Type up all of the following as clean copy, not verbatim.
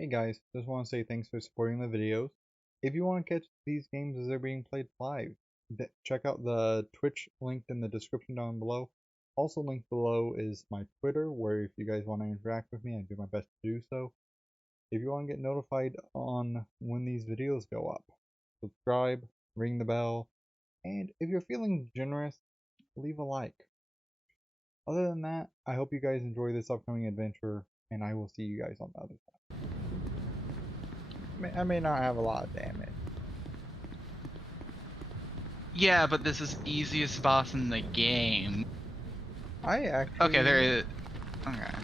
Hey guys, just want to say thanks for supporting the videos. If you want to catch these games as they're being played live, check out the Twitch linked in the description down below. Also linked below is my Twitter, where if you guys want to interact with me, I do my best to do so. If you want to get notified on when these videos go up, subscribe, ring the bell, and if you're feeling generous, leave a like. Other than that, I hope you guys enjoy this upcoming adventure, and I will see you guys on the other side. I may not have a lot of damage. Yeah, but this is easiest boss in the game. I Okay, there actually, is. Okay.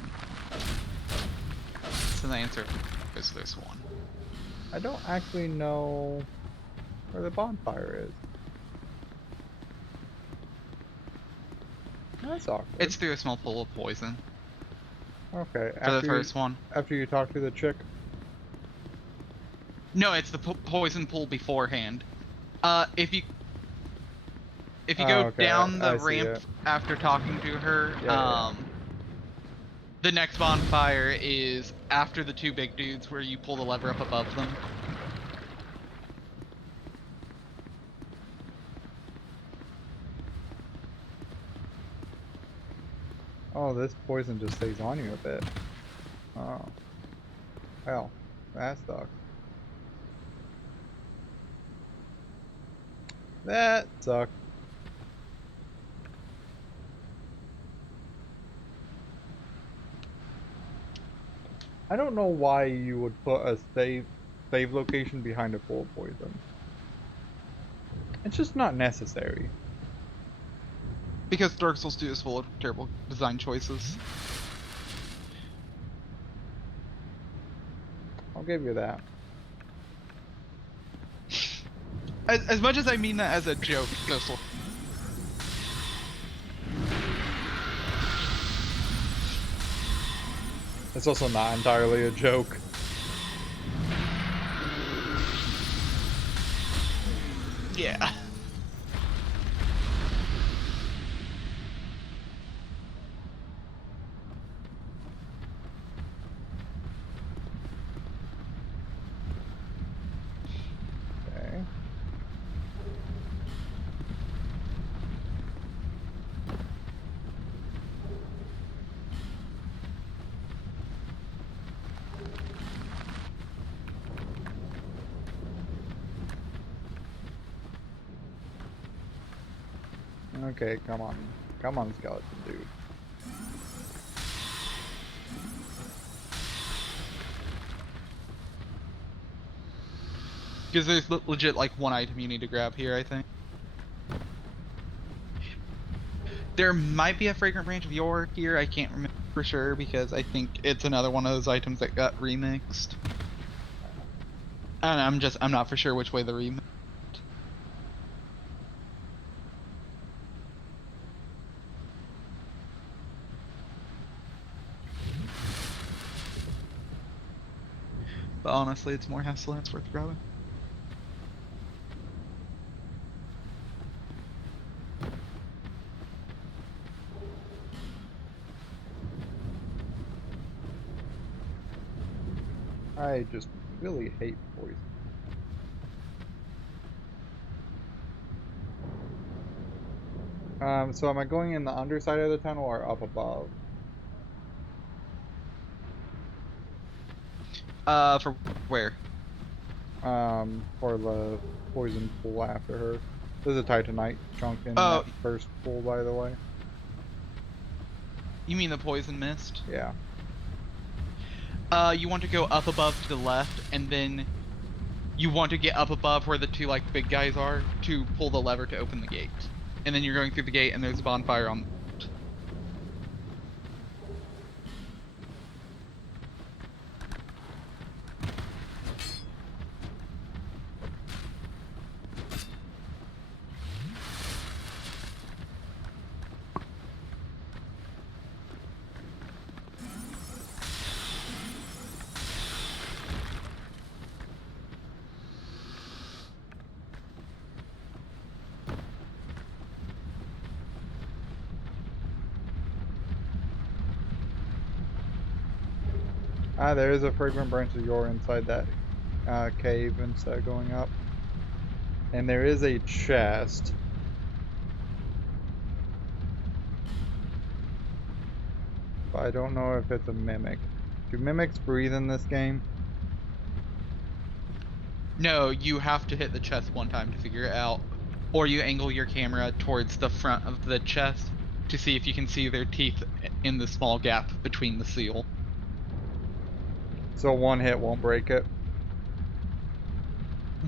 So the answer is this one. I don't actually know where the bonfire is. That's awkward. It's through a small pool of poison Okay, for the first one. after you talk to the chick. No, it's the poison pool beforehand. If you Oh, go okay, down the I see ramp it. after talking to her, Yeah. the next bonfire is after the two big dudes where you pull the lever up above them. Oh, this poison just stays on you a bit. Oh, hell, that sucks. That sucks. I don't know why you would put a save location behind a pool of poison. It's just not necessary. Because Dark Souls 2 is full of terrible design choices. I'll give you that. As much as I mean that as a joke, this will. It's also not entirely a joke. Yeah. Okay. Okay, come on. Come on, skeleton dude. Because there's legit like one item you need to grab here, I think. There might be a fragrant branch of yore here. I can't remember for sure because I think it's another one of those items that got remixed. And I'm not for sure which way the remix. But honestly, it's more hassle and it's worth grabbing. I just really hate poison. So am I going in the underside of the tunnel or up above? For where? For the poison pool after her. There's a Titanite chunk in Oh, that first pool, by the way. you mean the poison mist? Yeah. You want to go up above to the left, and then you want to get up above where the two like big guys are to pull the lever to open the gate. And then you're going through the gate, and there's a bonfire on. Ah, there is a fragrant branch of yore inside that cave instead of going up. And there is a chest. But I don't know if it's a mimic. Do mimics breathe in this game? No, you have to hit the chest one time to figure it out. Or you angle your camera towards the front of the chest to see if you can see their teeth in the small gap between the seal. So one hit won't break it?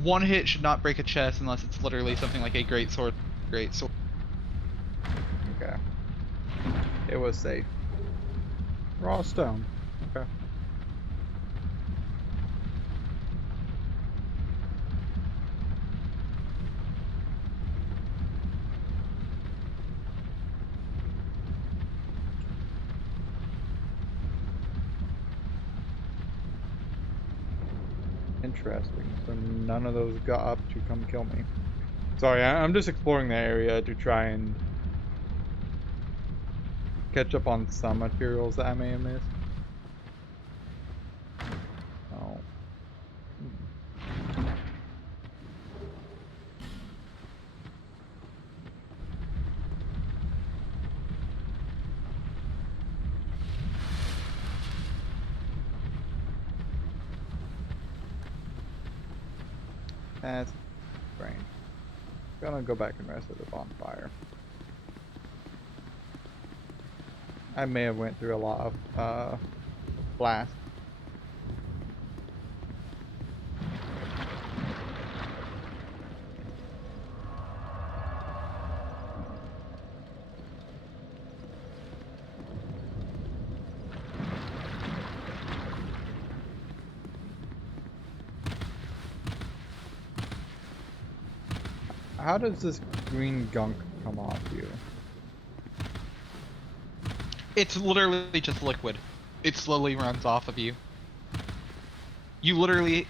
One hit should not break a chest unless it's literally something like a great sword. Great sword. Okay. It was safe. Raw stone. Okay. Interesting. So none of those got up to come kill me. Sorry, I'm just exploring the area to try and catch up on some materials that I may have missed. Oh. That's strange. Gonna go back and rest at the bonfire. I may have went through a lot of blast. How does this green gunk come off you? It's literally just liquid. It slowly runs off of you. You literally,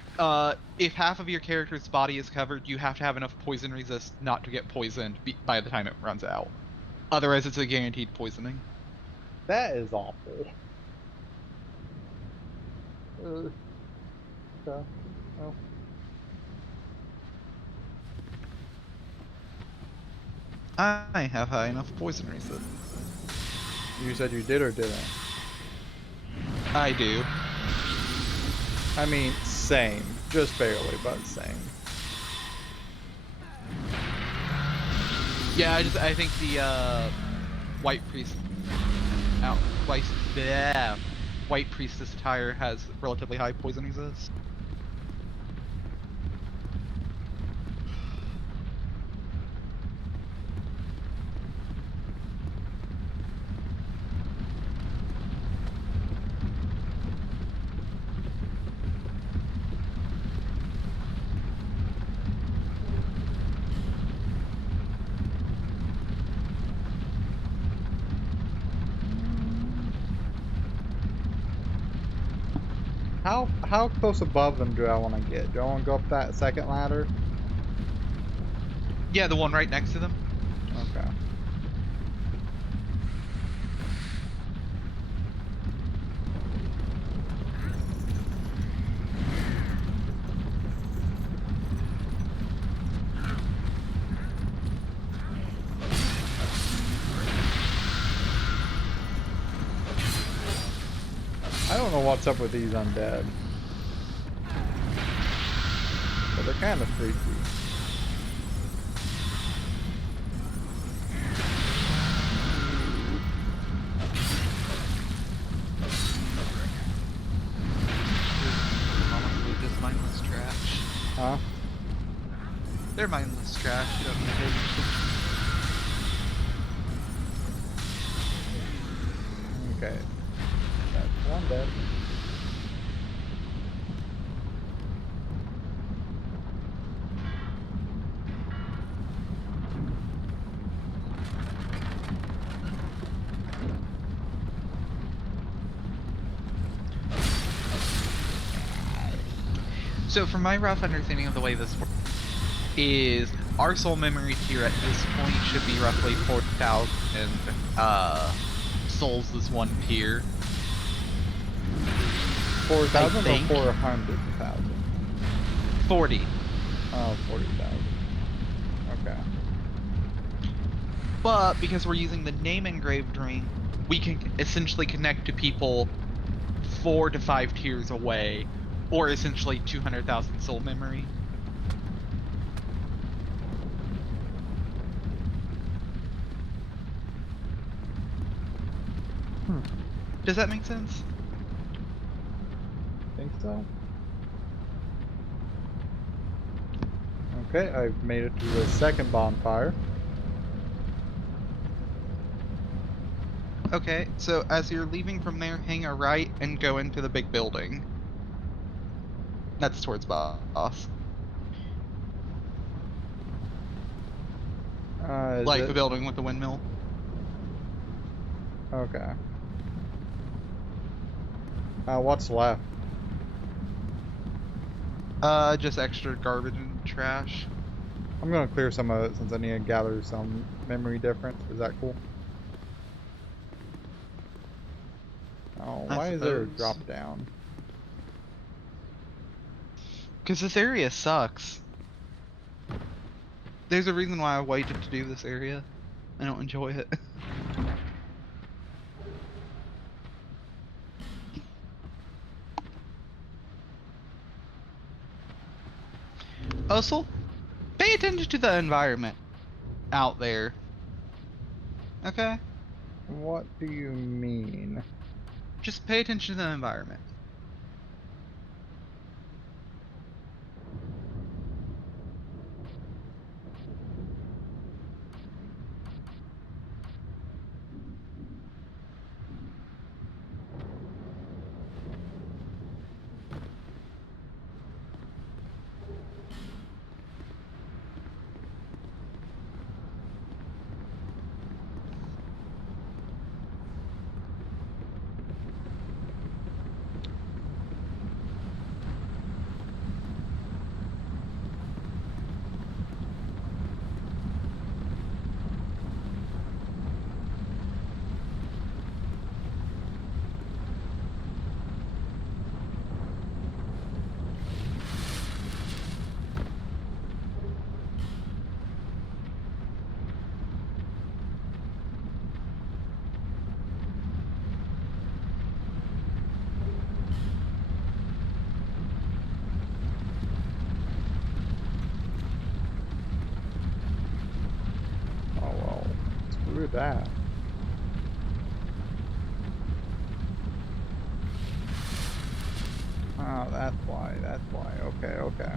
if half of your character's body is covered, you have to have enough poison resist not to get poisoned by the time it runs out. Otherwise, it's a guaranteed poisoning. That is awful. Okay. Well. I have high enough poison resist. You said you did or didn't? I do. I mean, same. Just barely, but same. Yeah, I think the white priest white priestess attire has relatively high poison resist. How close above them do I want to get? Do I want to go up that second ladder? Yeah, the one right next to them. Okay. I don't know what's up with these undead. But they're kind of freaky. Honestly, just mindless trash. Huh? They're mindless trash. You don't need to. Okay. That's one dead. So, from my rough understanding of the way this works, is our soul memory tier at this point should be roughly 4,000 souls this one tier. 4,000 or think. 400,000? 40. Oh, 40,000. Okay. But because we're using the name engraved ring, we can essentially connect to people 4 to 5 tiers away, or essentially 200,000 soul memory. Does that make sense? Think so? Okay, I've made it to the second bonfire. Okay, so as you're leaving from there, hang a right and go into the big building. That's towards boss. Is Like it? the building with the windmill. Okay. What's left? Just extra garbage and trash. I'm gonna clear some of it since I need to gather some memory difference. Is that cool? Oh, I why is there a suppose. drop down? Because this area sucks. There's a reason why I waited to do this area. I don't enjoy it. Also, pay attention to the environment out there. Okay? What do you mean? Just pay attention to the environment. Oh well, screw that. Oh, that's why, that's why. Okay, okay.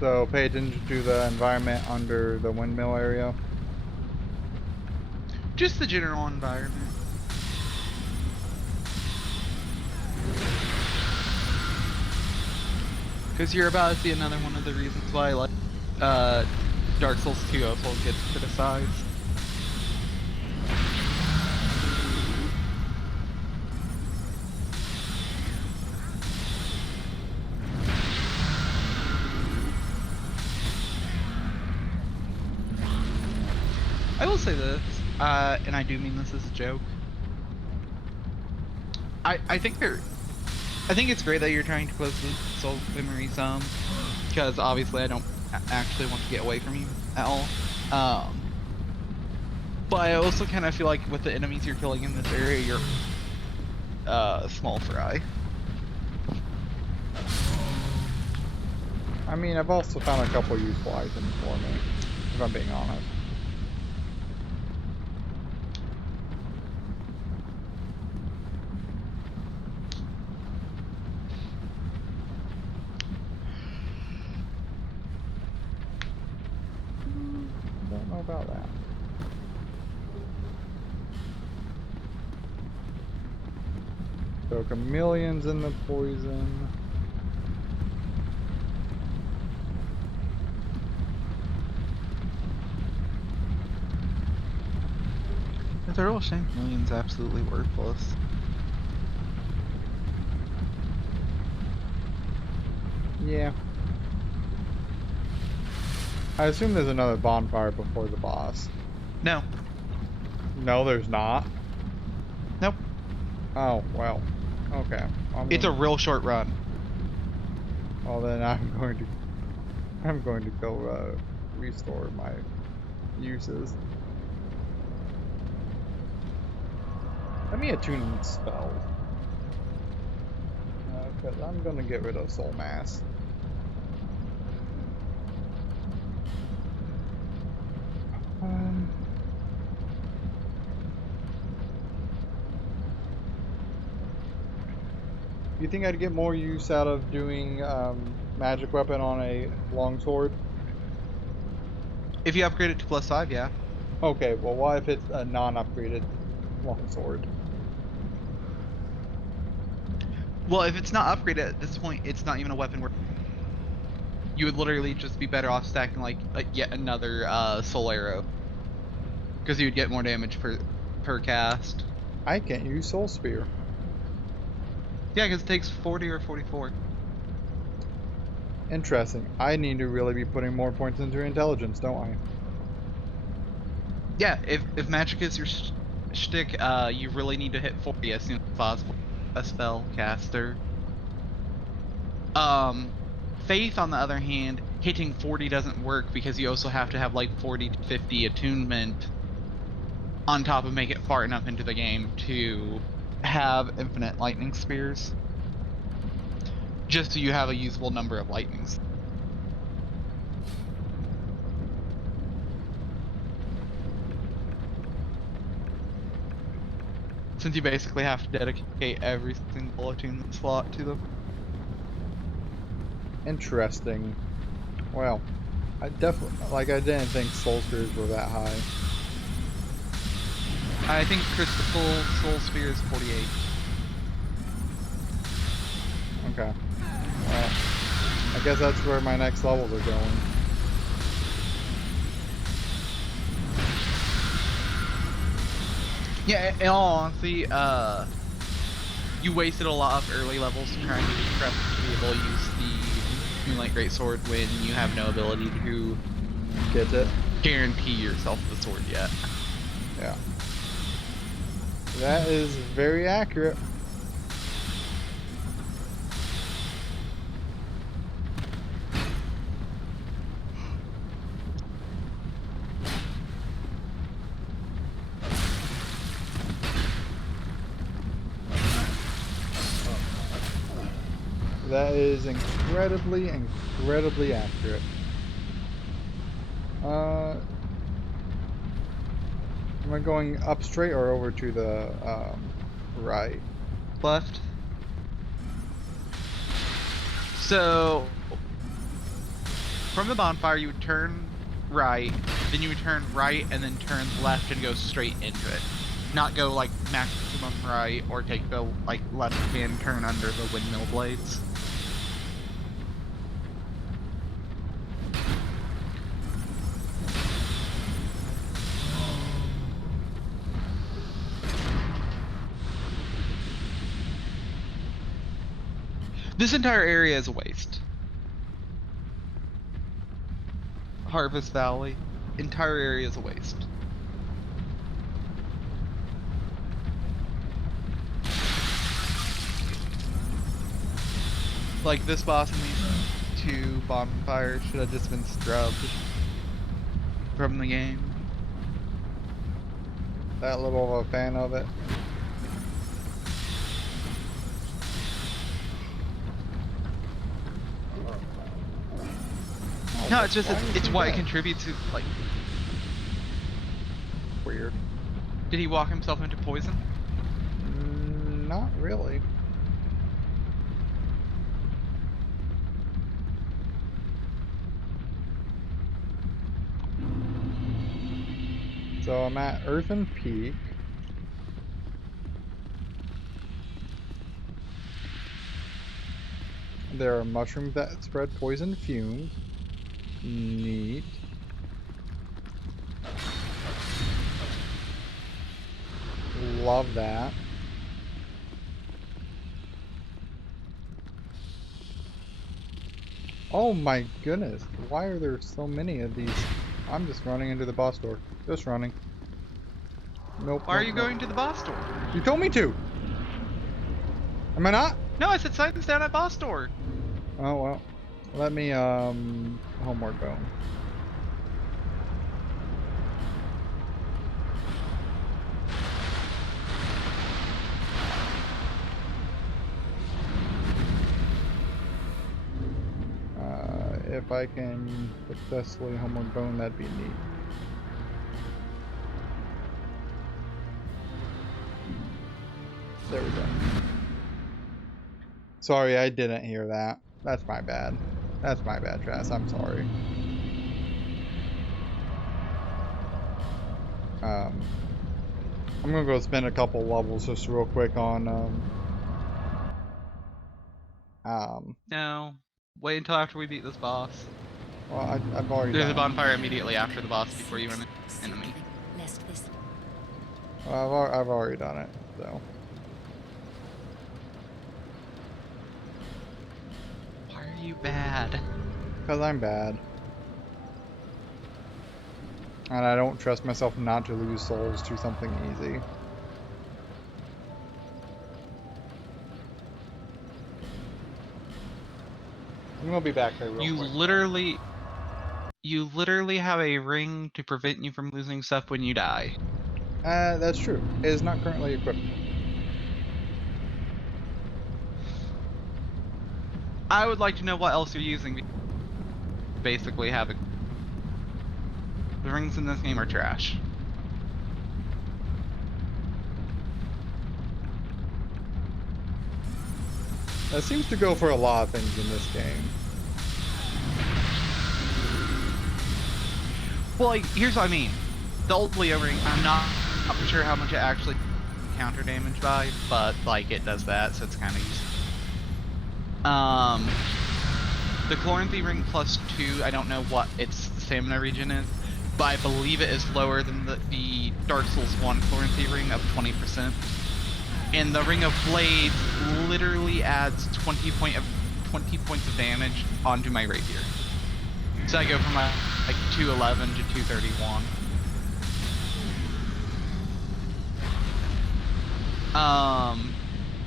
So pay attention to the environment under the windmill area. Just the general environment. Because you're about to see another one of the reasons why, like, Dark Souls 2 also gets criticized. I will say this, and I do mean this as a joke. I think it's great that you're trying to close the soul memory some, because obviously I don't actually want to get away from you at all. But I also kind of feel like with the enemies you're killing in this area, you're small fry. I mean, I've also found a couple useful items for me, if I'm being honest. Don't know about that. So chameleons in the poison. It's a real shame. Million's absolutely worthless. Yeah. I assume there's another bonfire before the boss. No. No, there's not. Nope. Oh, well. Okay. It's a real short run. Well, then I'm going to go restore my uses. Let me attune spells. Because I'm gonna get rid of Soul Mass. Um, you think I'd get more use out of doing magic weapon on a longsword? If you upgrade it to +5, yeah. Okay, well, what if it's a non-upgraded longsword? Well, if it's not upgraded at this point, it's not even a weapon where you would literally just be better off stacking like yet another soul arrow, because you would get more damage per cast. I can't use Soul Spear. Yeah, because it takes 40 or 44. Interesting. I need to really be putting more points into intelligence, don't I? Yeah, if magic is your shtick, you really need to hit 40 as soon as possible. A spell caster. Faith, on the other hand, hitting 40 doesn't work because you also have to have like 40 to 50 attunement on top of make it far enough into the game to have infinite lightning spears. Just so you have a usable number of lightnings. Since you basically have to dedicate every single attunement slot to them. Interesting. Well, I definitely, like, I didn't think Soul Spears were that high. I think Crystal Soul Spear is 48. Okay. Well, I guess that's where my next levels are going. Yeah, in all honesty, you wasted a lot of early levels trying to prep to be able to use the Moonlight Greatsword when you have no ability to Get it? guarantee yourself the sword yet. Yeah. That is very accurate. That is incredibly, incredibly accurate. Am I going up straight or over to the right? Left. So, from the bonfire, you would turn right, then you would turn right, and then turn left and go straight into it. Not go like maximum right or take the like left hand turn under the windmill blades. This entire area is a waste. Harvest Valley, entire area is a waste. Like this boss and these two bonfires should have just been scrubbed from the game. That little of a fan of it. No, it's just it's what it contributes to. Like, Weird. did he walk himself into poison? Not really. So I'm at Earthen Peak. There are mushrooms that spread poison fumes. Neat. Love that. Oh my goodness. Why are there so many of these? I'm just running into the boss door. Just running. Nope, Why are nope, you nope. going to the boss door? You told me to! Am I not? No, I said signs down at boss door. Oh, well. Let me, homeward bone. If I can successfully homeward bone, that'd be neat. There we go. Sorry, I didn't hear that. That's my bad. That's my bad, Trass. I'm sorry. I'm gonna go spend a couple levels just real quick on, No. Wait until after we beat this boss. well, I've already There's a done it. bonfire immediately after the boss before you run an enemy. Well, I've already done it, so. Why are you bad? Because I'm bad. And I don't trust myself not to lose souls to something easy. I'm gonna be back there real quick. You literally have a ring to prevent you from losing stuff when you die. That's true. It is not currently equipped. I would like to know what else you're using. Basically, have the rings in this game are trash. That seems to go for a lot of things in this game. Well, like, here's what I mean. The old Leo ring, I'm not sure how much it actually counter damage by, but like it does that, so it's kind of useful. The Chloranthy ring +2, I don't know what its stamina region is, but I believe it is lower than the Dark Souls 1 Chloranthy ring of 20%. And the Ring of Blades literally adds 20 points of damage onto my rapier. So I go from like 211 to 231.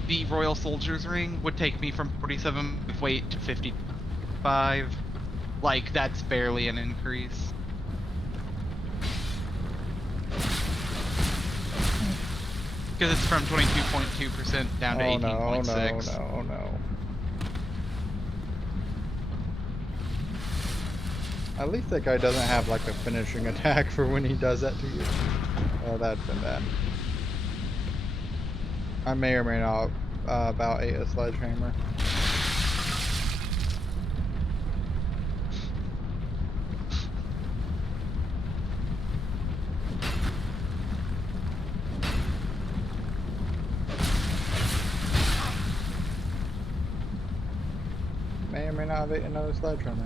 The Royal Soldier's Ring would take me from 47 weight to 55. Like, that's barely an increase. Because it's from 22.2% down to 18.6. No. At least that guy doesn't have like a finishing attack for when he does that to you. Oh, that's been bad. I may or may not about ate a sledgehammer. May or may not have ate another sledgehammer.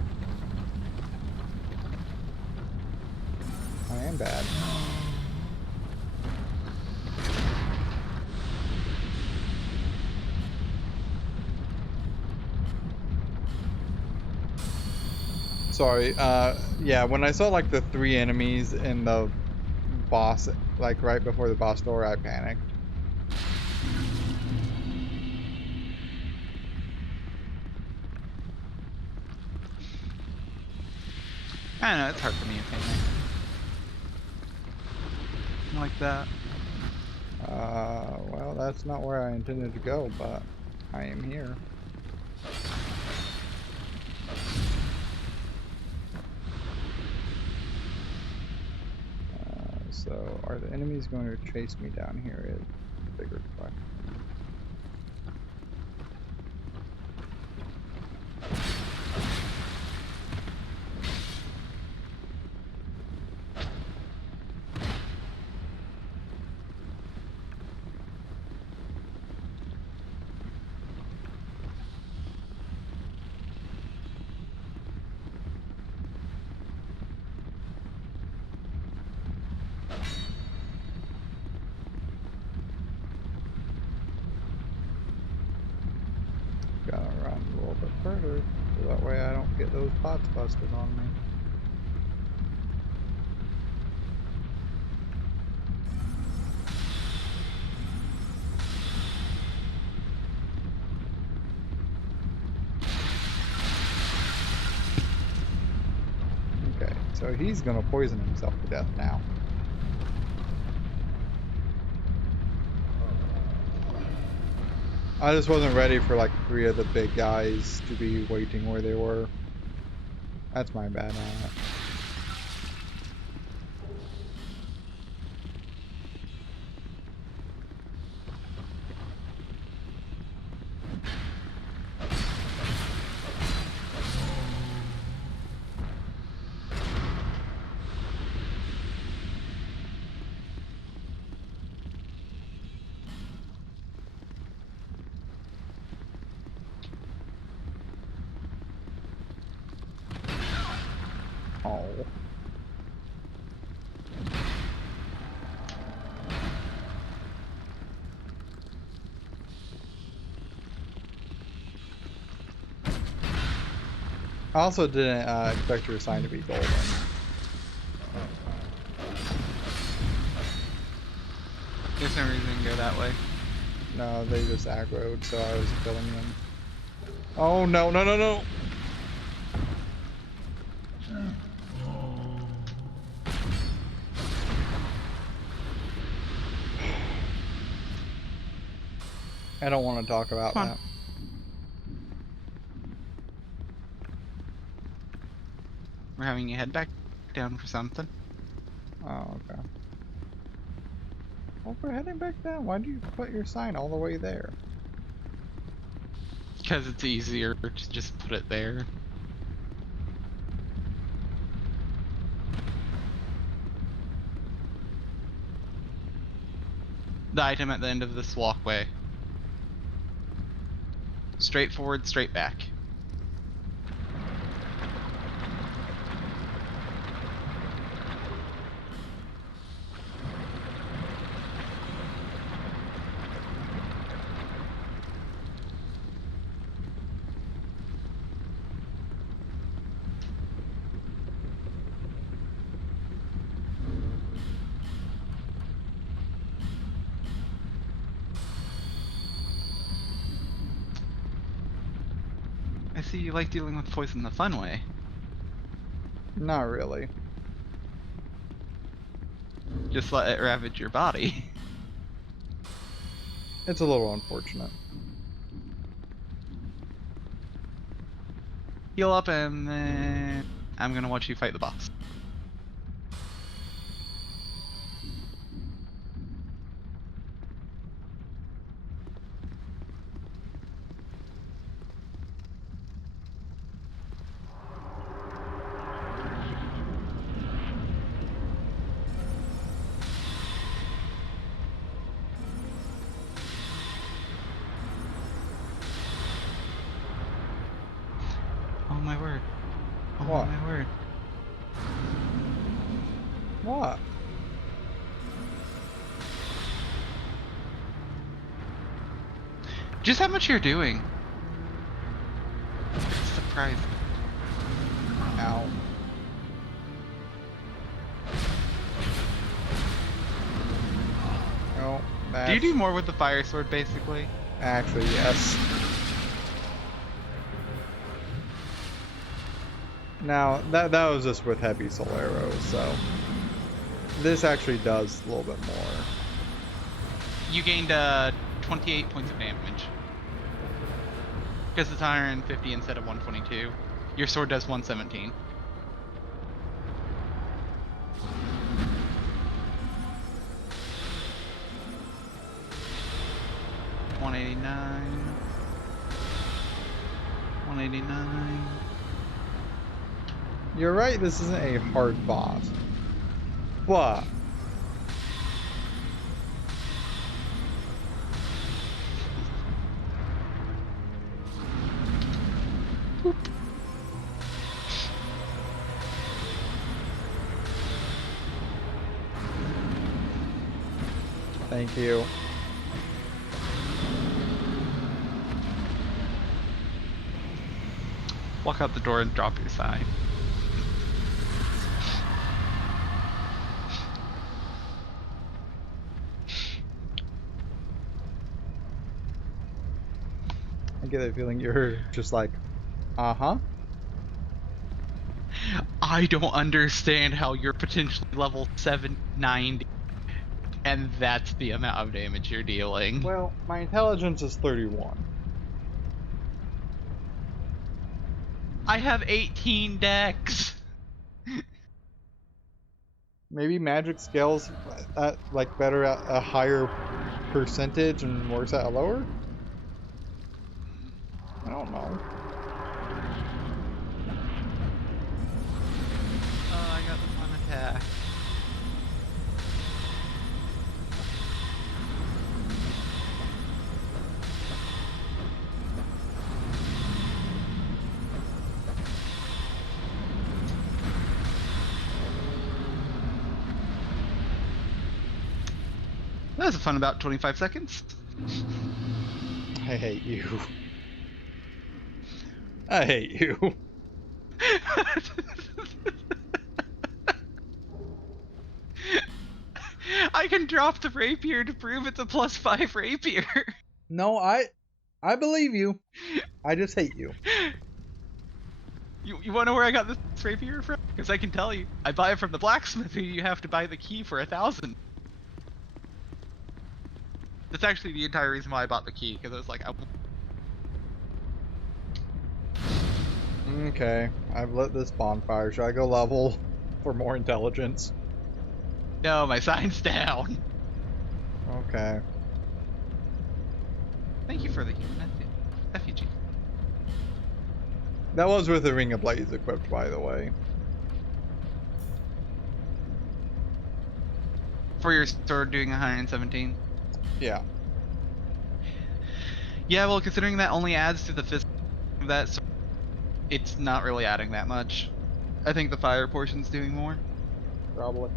I am bad. Sorry, yeah, when I saw like the 3 enemies in the boss, like right before the boss door, I panicked. I don't know, it's hard for me opinion. Like that. Well, that's not where I intended to go, but I am here. So, are the enemies going to chase me down here is a bigger question. Gotta run a little bit further, so that way I don't get those pots busted on me. So he's gonna poison himself to death now. I just wasn't ready for like 3 of the big guys to be waiting where they were. That's my bad. Oh. I also didn't expect your sign to be golden. There's no reason to go that way. No, they just aggroed, so I was killing them. Oh no, no, no, no! I don't want to talk about that. We're having you head back down for something. Oh, okay. Well, we're heading back down. Why do you put your sign all the way there? Because it's easier to just put it there. The item at the end of this walkway. Straight forward, straight back. I see you like dealing with poison the fun way. Not really. Just let it ravage your body. It's a little unfortunate. Heal up and then I'm gonna watch you fight the boss. Oh my word. Oh What? my word. What? Just how much you're doing. It's surprising. Ow. Oh, that's... Do you do more with the fire sword basically? Actually, yes. Now, that was just with heavy soul arrows, so... This actually does a little bit more. You gained 28 points of damage. Because it's 150 instead of 122. Your sword does 117. $189. $189. You're right, this isn't a hard boss. But... Thank you. Walk out the door and drop your sign. I get that feeling you're just like, uh-huh. I don't understand how you're potentially level 790, and that's the amount of damage you're dealing. Well, my intelligence is 31. I have 18 decks. Maybe magic scales at like better at a higher percentage and worse at a lower? I don't know. Oh, I got the fun attack. That was a fun about 25 seconds. I hate you. I hate you. I can drop the rapier to prove it's a +5 rapier. No, I believe you. I just hate you. You want to know where I got this rapier from? Because I can tell you. I buy it from the blacksmith who you have to buy the key for 1,000. That's actually the entire reason why I bought the key, because I was like, Okay, I've lit this bonfire. Should I go level for more intelligence? no, my sign's down. Okay. Thank you for the human effigy. That was with the Ring of Blades equipped, by the way. For your sword doing 117? Yeah. Yeah, well, considering that only adds to the physical of that sword, it's not really adding that much. I think the fire portion's doing more. Probably.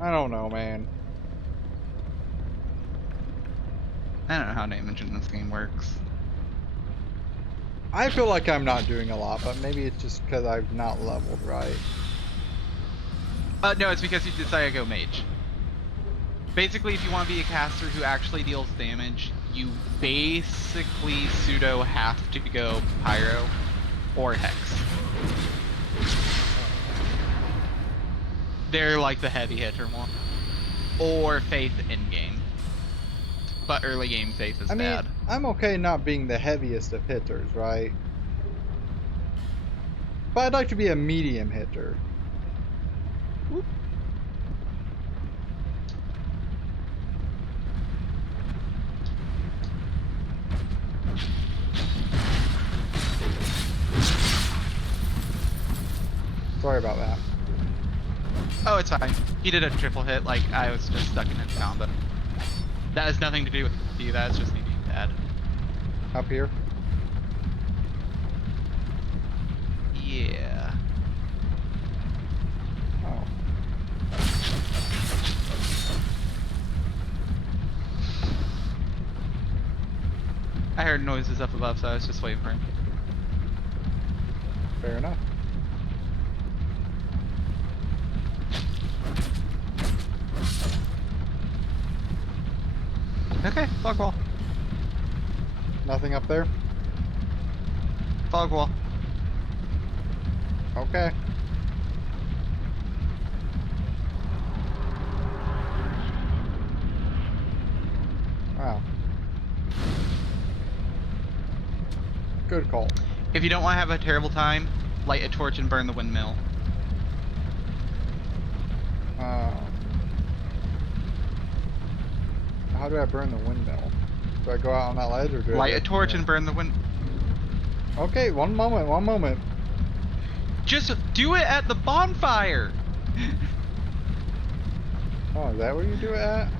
I don't know, man. I don't know how damage in this game works. I feel like I'm not doing a lot, but maybe it's just because I've not leveled right. No, it's because you decided to go mage. Basically, if you want to be a caster who actually deals damage, you basically pseudo have to go pyro or hex. They're like the heavy hitter one. Or faith in game. But early game faith is bad. I'm okay not being the heaviest of hitters, right? But I'd like to be a medium hitter. Whoop. Sorry about that. Oh, it's fine. He did a triple hit, like I was just stuck in his combo. That has nothing to do with you, that's just me being bad. Up here? Yeah. Oh. I heard noises up above, so I was just waiting for him. Fair enough. Okay, fog wall. Nothing up there? Fog wall. Okay. Wow. Good call. If you don't want to have a terrible time, light a torch and burn the windmill. How do I burn the windmill? Do I go out on that ledge or do I Light a torch and burn the wind. Okay, one moment, one moment. Just do it at the bonfire! Oh, is that where you do it at?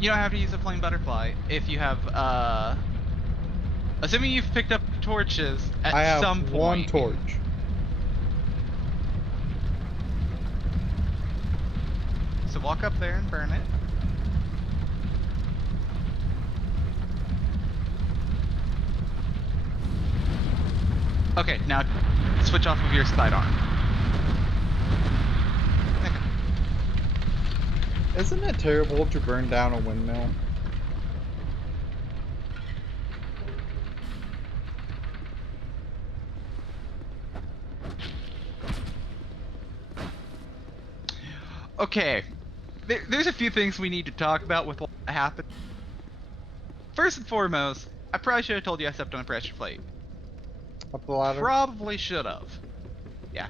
You don't have to use a flame butterfly if you have, assuming you've picked up torches at some point. I have one torch. So walk up there and burn it. Okay, now switch off of your sidearm. Isn't it terrible to burn down a windmill? Okay. There's a few things we need to talk about with what happened. First and foremost, I probably should have told you I stepped on a pressure plate. Up the ladder? Probably should have. Yeah.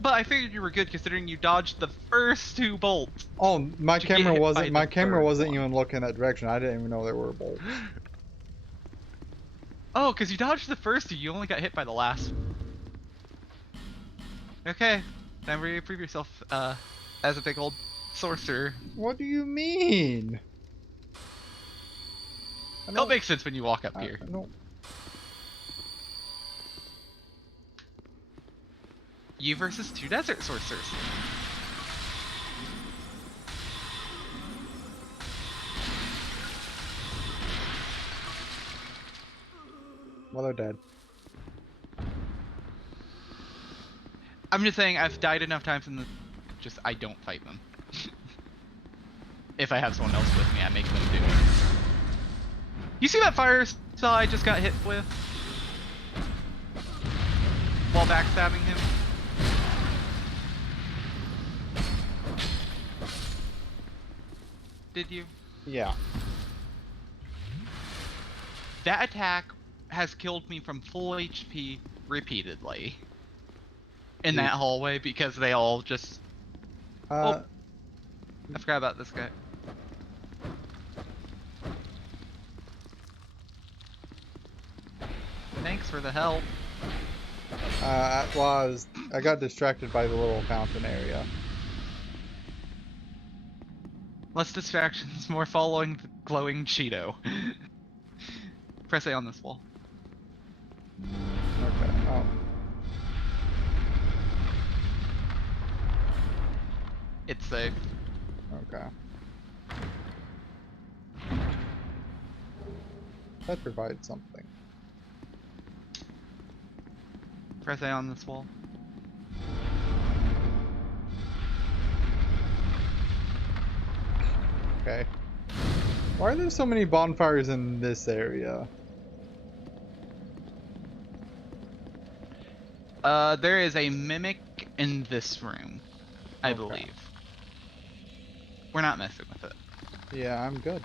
But I figured you were good considering you dodged the first 2 bolts. Oh, my To get camera hit wasn't by my the camera third wasn't one. even looking that direction. I didn't even know there were bolts. Oh, because you dodged the first 2, you only got hit by the last. Okay. Time for you to prove yourself as a big old sorcerer. What do you mean? It'll make sense when you walk up I here. don't. You versus 2 desert sorcerers. Well, they're dead. I'm just saying I've died enough times in the I don't fight them. If I have someone else with me, I make them do it. You see that fire saw I just got hit with? While backstabbing him? Did you? Yeah. That attack has killed me from full HP repeatedly. In that hallway because they all just... Oh, I forgot about this guy. Thanks for the help. Well, I got distracted by the little fountain area. Less distractions, more following the glowing Cheeto. Press A on this wall. Okay. Oh. It's safe. Okay. That provides something. Press A on this wall. Okay. Why are there so many bonfires in this area? There is a mimic in this room, I believe. We're not messing with it. Yeah, I'm good.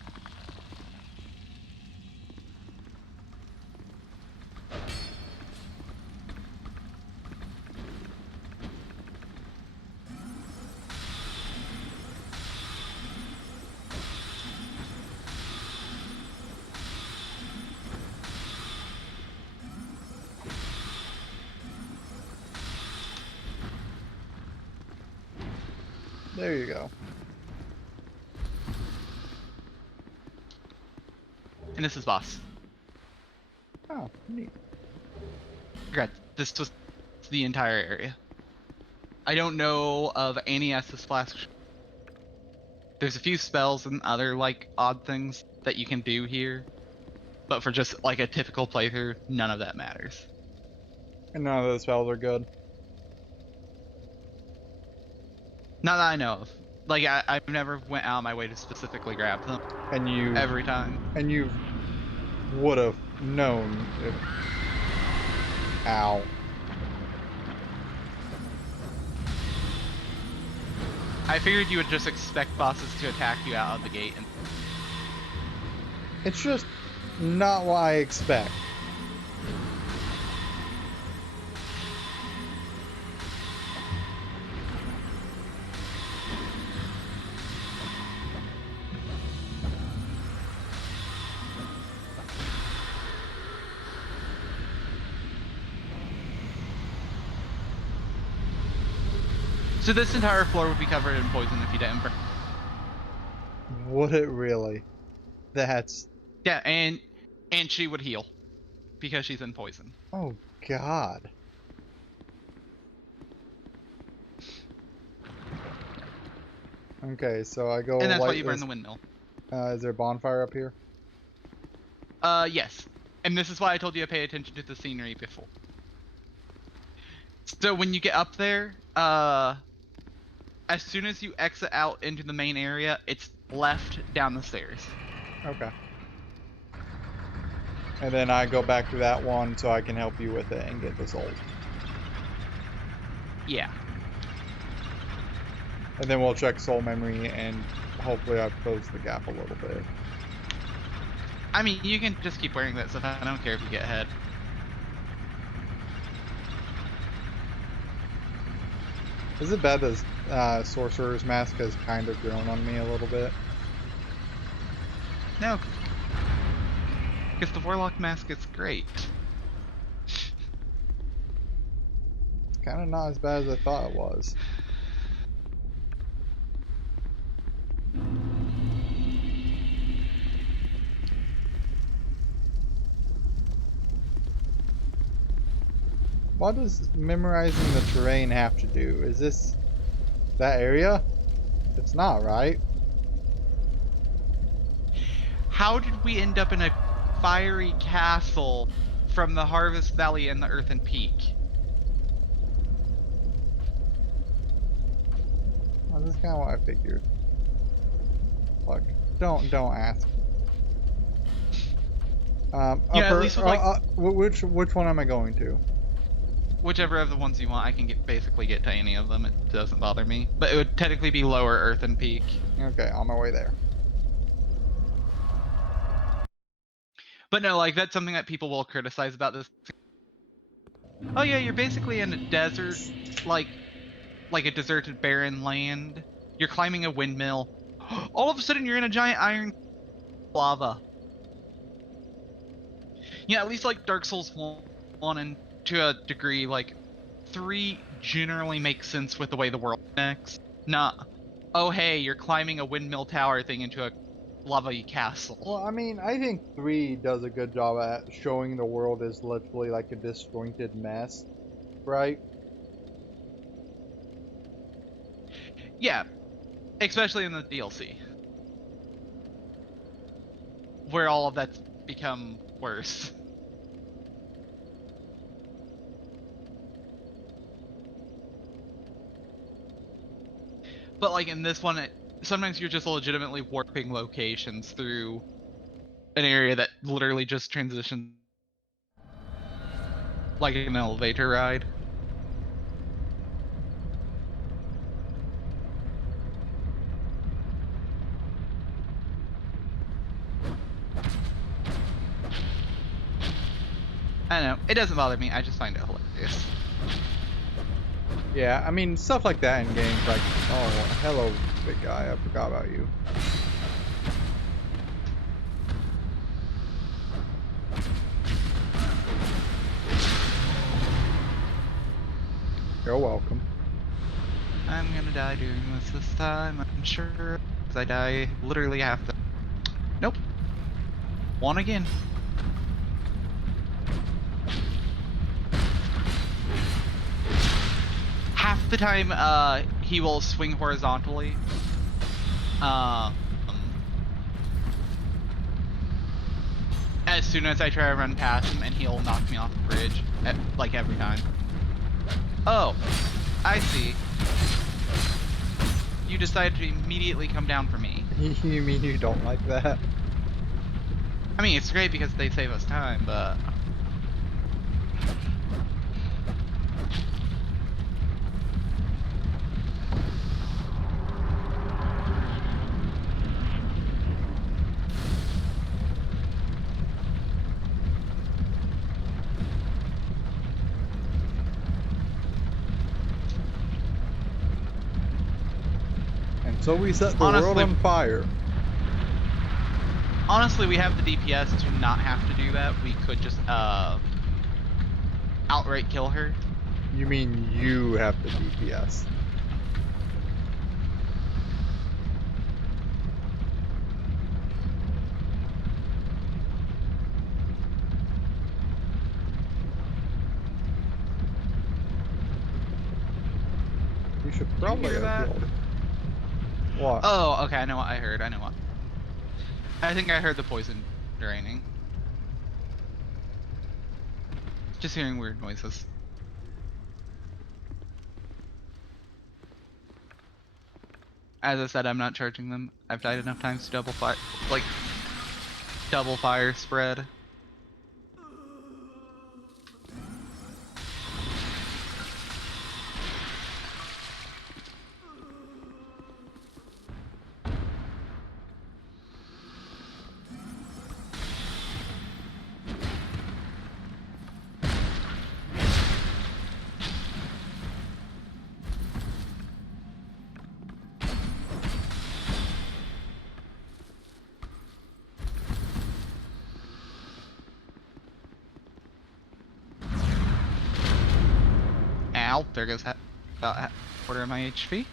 There you go. And this is boss. Oh, neat. Correct. This was the entire area. I don't know of any Estus Flask. There's a few spells and other, like, odd things that you can do here. But for just, like, a typical playthrough, none of that matters. And none of those spells are good. Not that I know of. Like, I've never went out of my way to specifically grab them. And you... Every time. And you would have known if... Ow. I figured you would just expect bosses to attack you out of the gate. And It's just not what I expect. so this entire floor would be covered in poison if you didn't burn. Would it really? That's... Yeah, and she would heal because she's in poison. Oh, God. Okay, so I go And that's why light you burn this... the windmill. Is there a bonfire up here? Yes. And this is why I told you to pay attention to the scenery before. So when you get up there, as soon as you exit out into the main area, it's left down the stairs. Okay. And then I go back to that one so I can help you with it and get the soul. Yeah. And then we'll check soul memory, and hopefully I've closed the gap a little bit. I mean, you can just keep wearing that stuff. I don't care if you get head. Is it bad that sorcerer's mask has kind of grown on me a little bit? No, because the warlock mask is great. Kind of not as bad as I thought it was. What does memorizing the terrain have to do? Is this that area? It's not, right? How did we end up in a fiery castle from the Harvest Valley and the Earthen Peak? Well, this is kind of what I figured. Look, don't ask. Yeah, at least with like which one am I going to? whichever of the ones you want, I can basically get to any of them. It doesn't bother me. But it would technically be Lower Earthen Peak. Okay, on my way there. But no, like that's something that people will criticize about this. Oh yeah, you're basically in a desert, like a deserted barren land. You're climbing a windmill. All of a sudden you're in a giant iron lava. Yeah, at least like Dark Souls 1 and to a degree, like 3 generally makes sense with the way the world connects. Not, oh hey, you're climbing a windmill tower thing into a lava castle. Well, I mean, I think 3 does a good job at showing the world is literally like a disjointed mess, right? Yeah, especially in the DLC, where all of that's become worse. But like in this one, sometimes you're just legitimately warping locations through an area that literally just transitions like an elevator ride. I don't know, it doesn't bother me, I just find it hilarious. Yeah, I mean, stuff like that in games like, oh, hello, big guy, I forgot about you. You're welcome. I'm gonna die doing this time, I'm sure, because I die literally half the... Nope. One again. Half the time, he will swing horizontally. Um, as soon as I try to run past him, and he'll knock me off the bridge, like every time. Oh, I see. You decided to immediately come down for me. You mean you don't like that? I mean, it's great because they save us time, but... And so we set the world on fire. Honestly, we have the DPS to not have to do that. We could just, outright kill her. You mean you have the DPS? You should probably hear that? have killed. What? Oh, okay, I know what I heard, I know what. I think I heard the poison draining. Just hearing weird noises. As I said, I'm not charging them. I've died enough times to double fire, like, double fire spread. Ow, there goes about a quarter of my HP.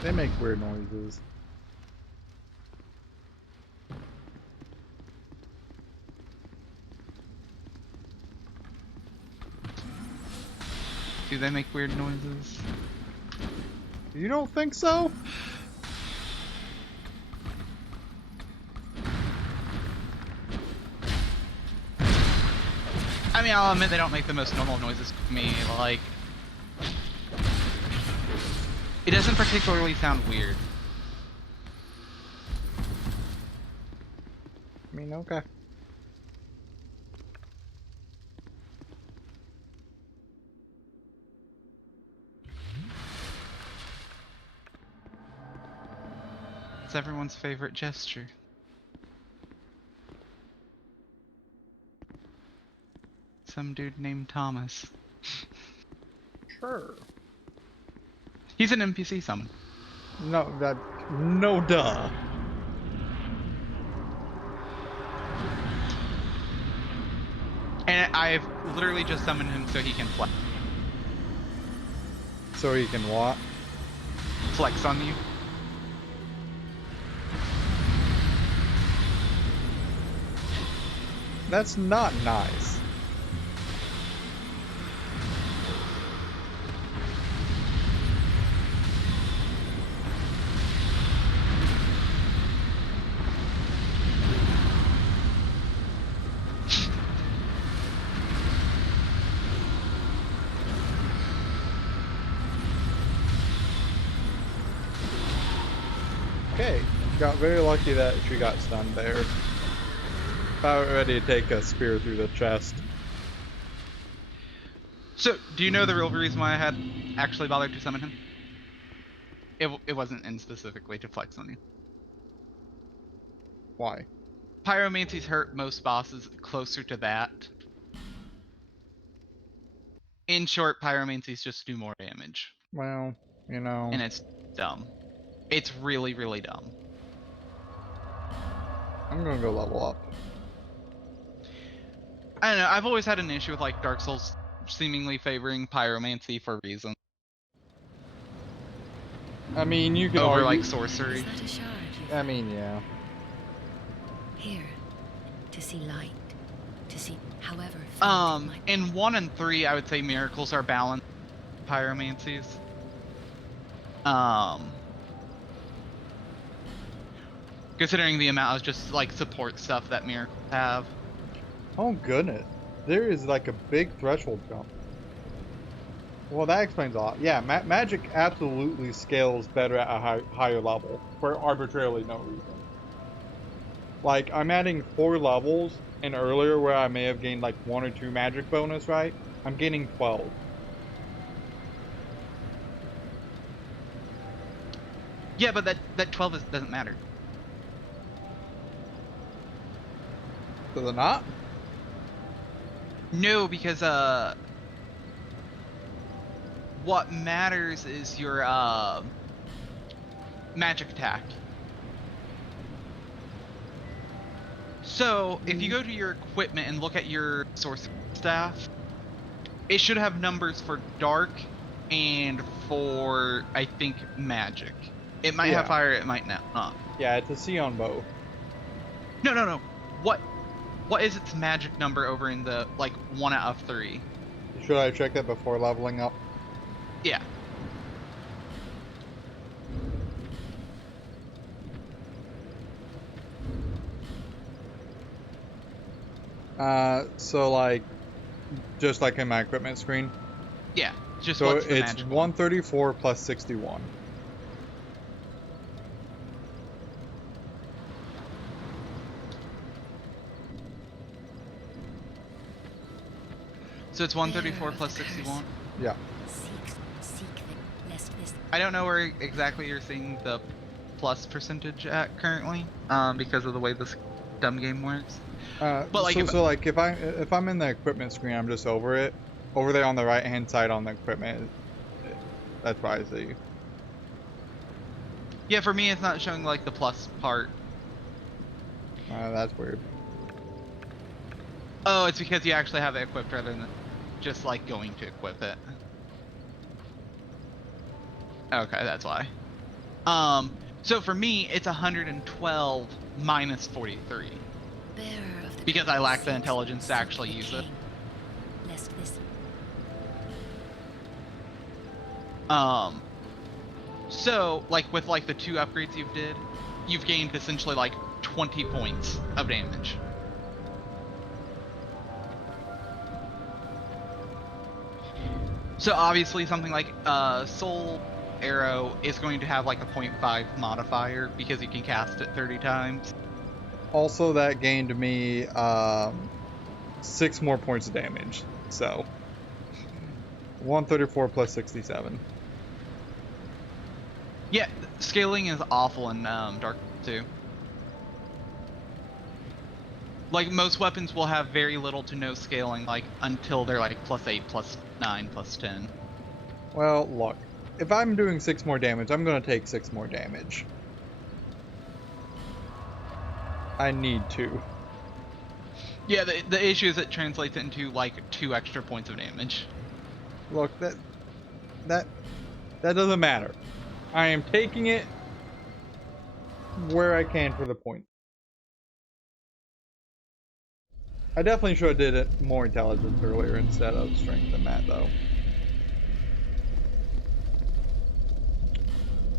They make weird noises. Do they make weird noises? You don't think so? I mean, I'll admit they don't make the most normal noises to me, like... It doesn't particularly sound weird. I mean, okay. It's everyone's favorite gesture. Some dude named Thomas. Sure. He's an NPC summon. No, duh. And I've literally just summoned him so he can So he can what? flex on you. That's not nice. Okay, got very lucky that she got stunned there. About ready to take a spear through the chest. So, do you know the real reason why I had actually bothered to summon him? It wasn't in specifically to flex on you. Why? Pyromancy's hurt most bosses closer to that. In short, Pyromancy's just do more damage. Well, you know. And it's dumb. It's really, really dumb. I'm gonna go level up. I don't know, I've always had an issue with like Dark Souls seemingly favoring Pyromancy for reasons. I mean, you could over argue... like sorcery. Is that a shard I mean, yeah. Here, to see light, to see however faint it might be. In 1 and 3, I would say miracles are balanced pyromancies. Considering the amount of just like support stuff that miracles have. Oh goodness, there is like a big threshold jump. Well, that explains a lot. Yeah, magic absolutely scales better at a higher level for arbitrarily no reason. Like, I'm adding 4 levels, and earlier where I may have gained like 1 or 2 magic bonus, right? I'm gaining 12. Yeah, but that 12 doesn't matter. Does it not? No, because what matters is your magic attack. So, if you go to your equipment and look at your sorcerer staff, it should have numbers for dark and for, I think, magic. It might have fire, it might not. Yeah, it's a C on both. No. What is its magic number over in the, like, 1 out of 3? Should I check that before leveling up? Yeah. So like, just like in my equipment screen? Yeah, just so what's the it's magic 134 plus 61. So it's 134 plus 61? Yeah. I don't know where exactly you're seeing the plus percentage at currently, because of the way this dumb game works. But like, so like if I'm in the equipment screen, I'm just over it, over there on the right hand side on the equipment. That's what I see. Yeah, for me, it's not showing like the plus part. That's weird. Oh, it's because you actually have it equipped rather than just like going to equip it. Okay, that's why. So for me, it's 112 minus 43 Bearer of the because I lack the seeks intelligence to seek actually the use it. king, lest this So like with like the 2 upgrades you've gained essentially like 20 points of damage. So obviously something like Soul Arrow is going to have like a 0.5 modifier because you can cast it 30 times. Also, that gained me 6 more points of damage. So 134 plus 67. Yeah, scaling is awful in Dark too. Like most weapons will have very little to no scaling, like until they're like +8, +9, +10. Well, look. If I'm doing 6 more damage, I'm going to take 6 more damage. I need to. Yeah, the issue is it translates into like 2 extra points of damage. Look, that doesn't matter. I am taking it where I can for the point. I definitely should have did it more intelligence earlier instead of strength than that, though.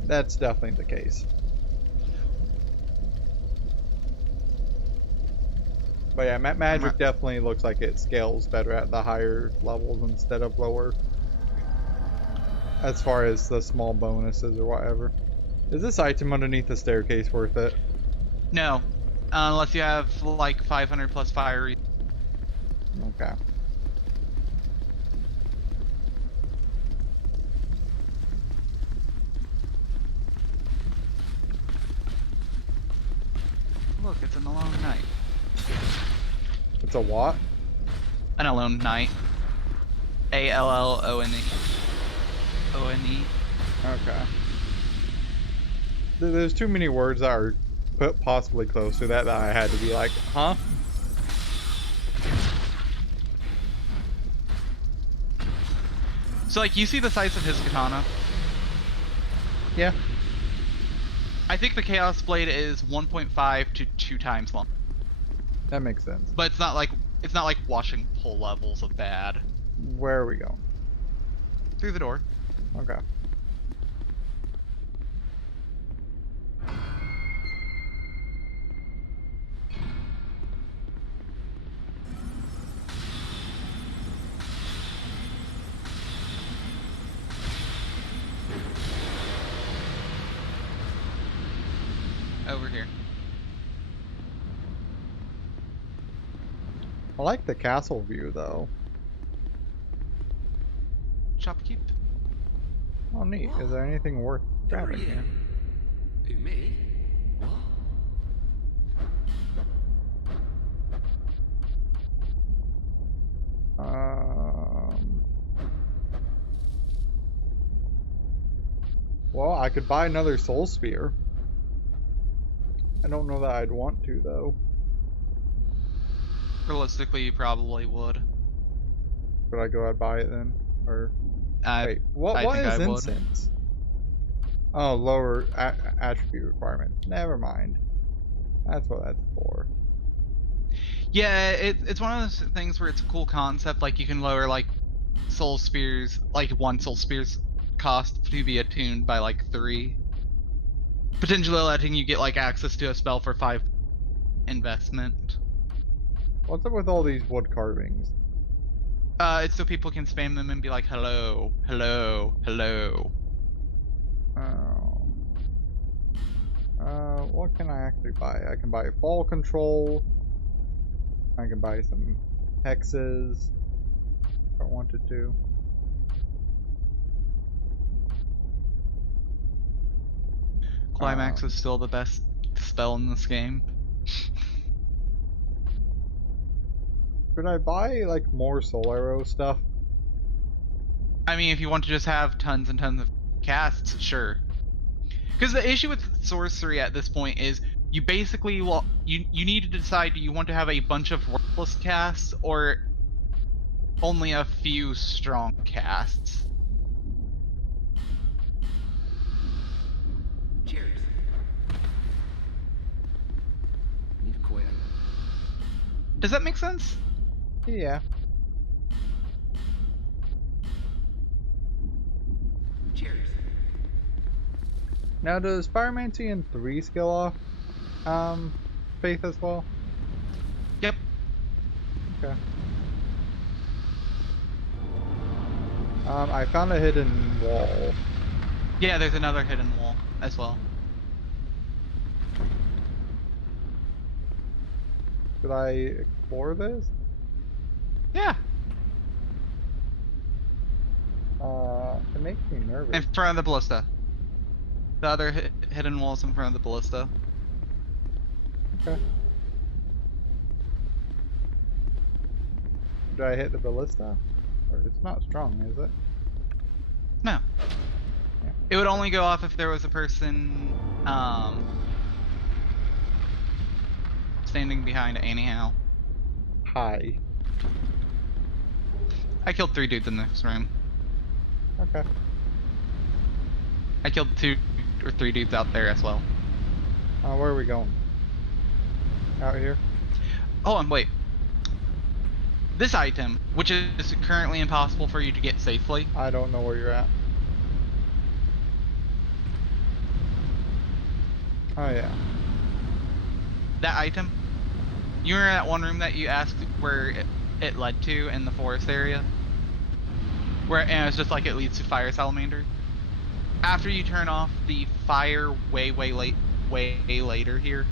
That's definitely the case. But yeah, magic definitely looks like it scales better at the higher levels instead of lower. As far as the small bonuses or whatever. Is this item underneath the staircase worth it? No, unless you have like 500 plus fire. Okay. Look, it's an alone night. It's a what? An alone night. ALLONE. ONE. Okay. There's too many words that are put possibly close to that I had to be like, huh? So like you see the size of his katana? Yeah. I think the Chaos Blade is 1.5 to 2 times long. That makes sense. But it's not like washing pull levels of bad. Where are we going? Through the door. Okay. Over here. I like the castle view though. Shopkeep. Oh neat. Is there anything worth grabbing here? Who, me? What? Well, I could buy another soul spear. I don't know that I'd want to though. Realistically, you probably would. Should I go ahead and buy it then? Or wait, I what think is I would. incense? Oh, lower attribute requirement. Never mind. That's what that's for. Yeah, it's one of those things where it's a cool concept. Like you can lower like soul spears, like 1 soul spear's cost to be attuned by like 3. Potentially letting you get like access to a spell for 5 investment. What's up with all these wood carvings? It's so people can spam them and be like, hello, hello, hello. Oh. What can I actually buy? I can buy fall control. I can buy some hexes if I wanted to. Climax is still the best spell in this game. Could I buy like more soul arrow stuff? I mean, if you want to just have tons and tons of casts, sure. Because the issue with sorcery at this point is you basically you need to decide, do you want to have a bunch of worthless casts or only a few strong casts? Cheers. Need quit. Does that make sense? Yeah. Cheers. Now, does Pyromancy and 3 skill off faith as well? Yep. Okay. I found a hidden wall. Yeah, there's another hidden wall as well. Should I explore this? Yeah, It makes me nervous. in front of the ballista. The other hidden wall's in front of the ballista. Okay. Do I hit the ballista? Or it's not strong, is it? No. Yeah. It would only go off if there was a person standing behind it anyhow. Hi. I killed 3 dudes in this room. Okay. I killed 2 or 3 dudes out there as well. Where are we going? Out here? Oh, and wait. This item, which is currently impossible for you to get safely. I don't know where you're at. Oh yeah. That item. You were in that one room that you asked where it led to in the forest area? And it's just like it leads to fire salamander. After you turn off the fire way later here,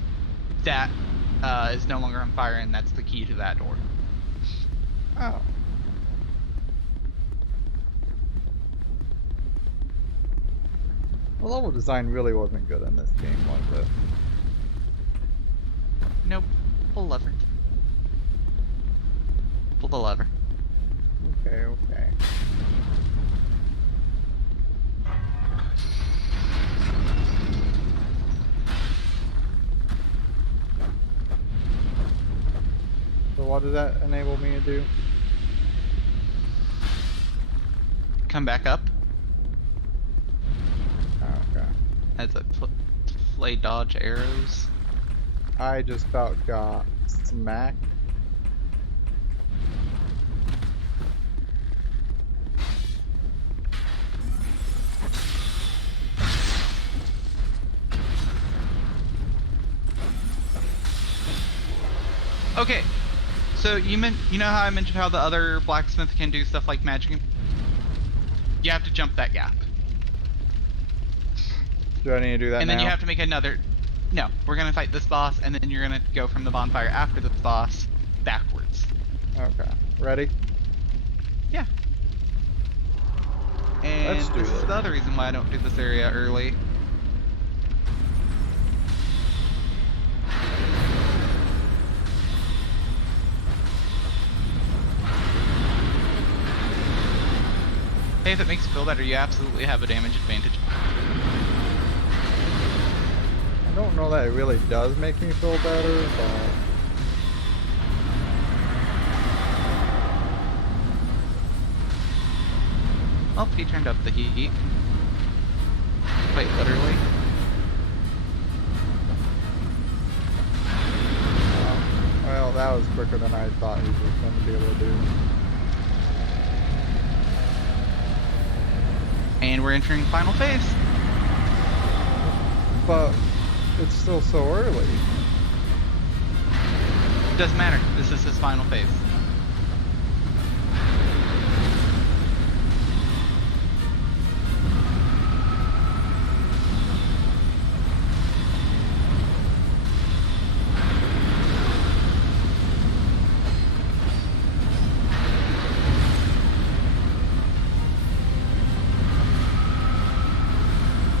that is no longer on fire, and that's the key to that door. Oh. The level design really wasn't good in this game, was it? Nope. Pull lever. Pull the lever. Okay, okay. So what does that enable me to do? Come back up. Okay. As I play dodge arrows. I just about got smacked. Okay, so you know how I mentioned how the other blacksmith can do stuff like magic? You have to jump that gap. Do I need to do that And now? then you have to make another... No, we're gonna fight this boss, and then you're gonna go from the bonfire after this boss backwards. Okay. Ready? Yeah. And Let's do this is it. the other reason why I don't do this area early. Hey, if it makes you feel better, you absolutely have a damage advantage. I don't know that it really does make me feel better, but... Oh, he turned up the heat. Quite literally. Well, that was quicker than I thought he was going to be able to do. And we're entering final phase. But it's still so early. Doesn't matter. This is his final phase.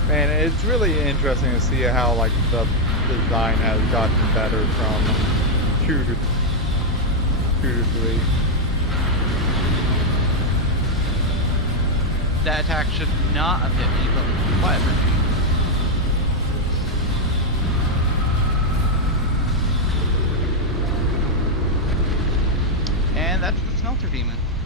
Man, it's really interesting to see how like the design has gotten better from 2 to 3. That attack should not have hit me, but whatever. Winter Demon.